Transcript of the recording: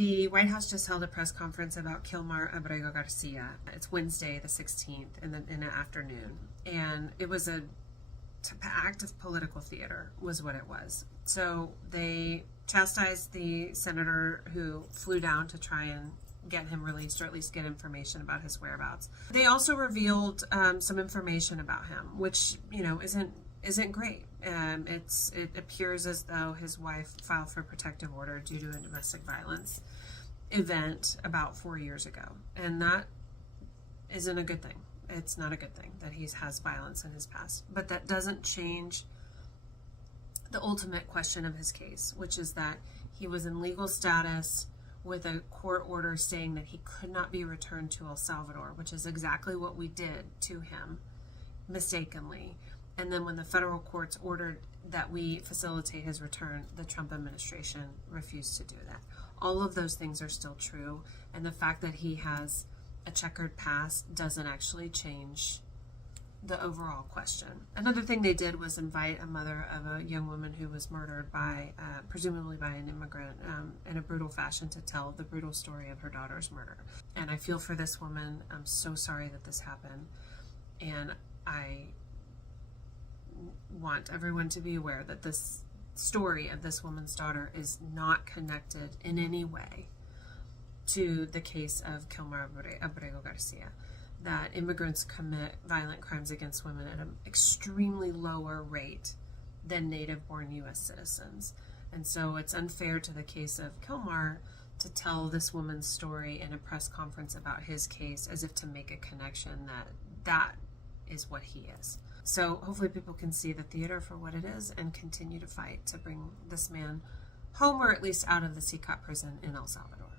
The White House just held a press conference about Kilmar Abrego Garcia. It's Wednesday, the 16th, in the afternoon. And it was an act of political theater, was what it was. So they chastised the senator who flew down to try and get him released, or at least get information about his whereabouts. They also revealed some information about him, which, isn't great. It appears as though his wife filed for protective order due to a domestic violence event about 4 years ago. And that isn't a good thing. It's not a good thing that he has violence in his past. But that doesn't change the ultimate question of his case, which is that he was in legal status with a court order saying that he could not be returned to El Salvador, which is exactly what we did to him mistakenly. And then when the federal courts ordered that we facilitate his return, the Trump administration refused to do that. All of those things are still true. And the fact that he has a checkered past doesn't actually change the overall question. Another thing they did was invite a mother of a young woman who was murdered by, presumably by an immigrant, in a brutal fashion, to tell the brutal story of her daughter's murder. And I feel for this woman. I'm so sorry that this happened. And I want everyone to be aware that this story of this woman's daughter is not connected in any way to the case of Kilmar Abrego Garcia. That immigrants commit violent crimes against women at an extremely lower rate than native-born U.S. citizens. And so it's unfair to the case of Kilmar to tell this woman's story in a press conference about his case as if to make a connection that is what he is. So hopefully people can see the theater for what it is and continue to fight to bring this man home, or at least out of the CCOT prison in El Salvador.